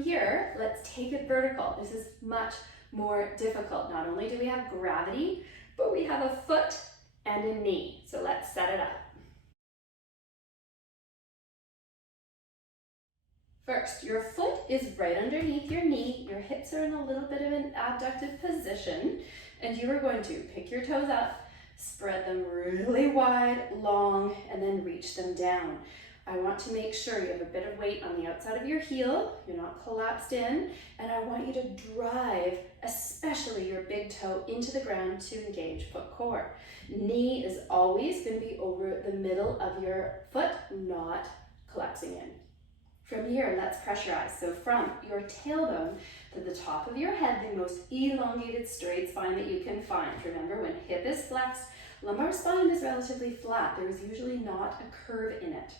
From here, let's take it vertical. This is much more difficult. Not only do we have gravity, but we have a foot and a knee. So let's set it up. First, your foot is right underneath your knee. Your hips are in a little bit of an abducted position, and you are going to pick your toes up, spread them really wide, long, and then reach them down. I want to make sure you have a bit of weight on the outside of your heel, you're not collapsed in, and I want you to drive, especially your big toe, into the ground to engage foot core. Knee is always going to be over the middle of your foot, not collapsing in. From here, let's pressurize. So from your tailbone to the top of your head, the most elongated straight spine that you can find. Remember, when hip is flexed, lumbar spine is relatively flat. There is usually not a curve in it.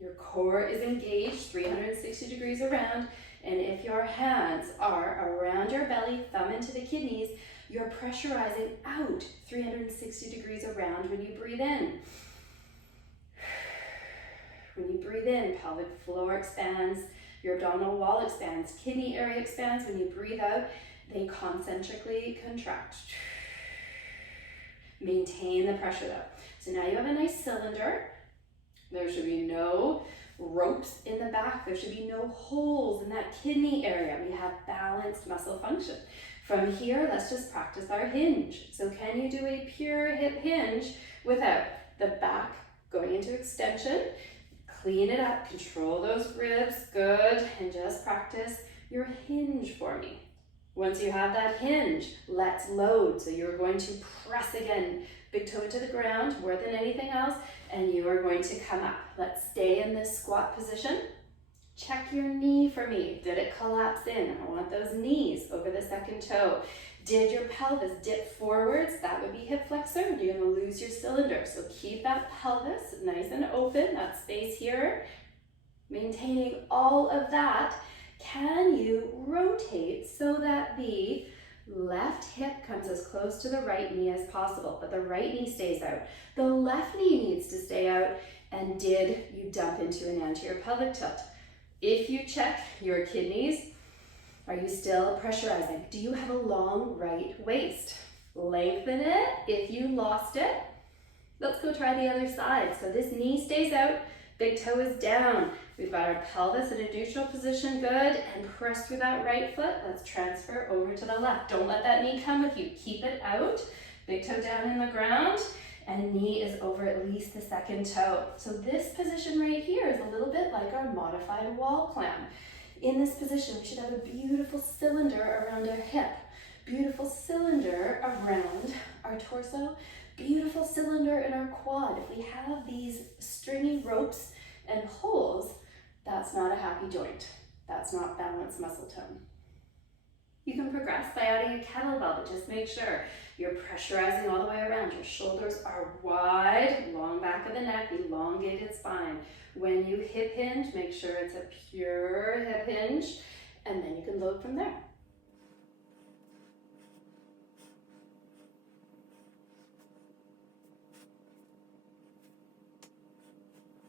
Your core is engaged 360 degrees around, and if your hands are around your belly, thumb into the kidneys, you're pressurizing out 360 degrees around when you breathe in. When you breathe in, pelvic floor expands, your abdominal wall expands, kidney area expands. When you breathe out, they concentrically contract. Maintain the pressure though. So now you have a nice cylinder. There should be no ropes in the back. There should be no holes in that kidney area. We have balanced muscle function. From here, let's just practice our hinge. So can you do a pure hip hinge without the back going into extension? Clean it up, control those ribs, good, and just practice your hinge for me. Once you have that hinge, let's load. So you're going to press again, big toe into the ground more than anything else, and you are going to come up. Let's stay in this squat position. Check your knee for me. Did it collapse in? I want those knees over the second toe. Did your pelvis dip forwards? That would be hip flexor. You're going to lose your cylinder. So keep that pelvis nice and open, that space here. Maintaining all of that. Can you rotate so that the left hip comes as close to the right knee as possible, but the right knee stays out? The left knee needs to stay out. And did you dump into an anterior pelvic tilt? If you check your kidneys, are you still pressurizing? Do you have a long right waist? Lengthen it if you lost it. Let's go try the other side. So this knee stays out, big toe is down. We've got our pelvis in a neutral position, good, and press through that right foot. Let's transfer over to the left. Don't let that knee come with you. Keep it out, big toe down in the ground, and knee is over at least the second toe. So this position right here is a little bit like our modified wall clamp. In this position, we should have a beautiful cylinder around our hip, beautiful cylinder around our torso, beautiful cylinder in our quad. If we have these stringy ropes and holes, that's not a happy joint. That's not balanced muscle tone. You can progress by adding a kettlebell, but just make sure you're pressurizing all the way around. Your shoulders are wide, long back of the neck, elongated spine. When you hip hinge, make sure it's a pure hip hinge, and then you can load from there.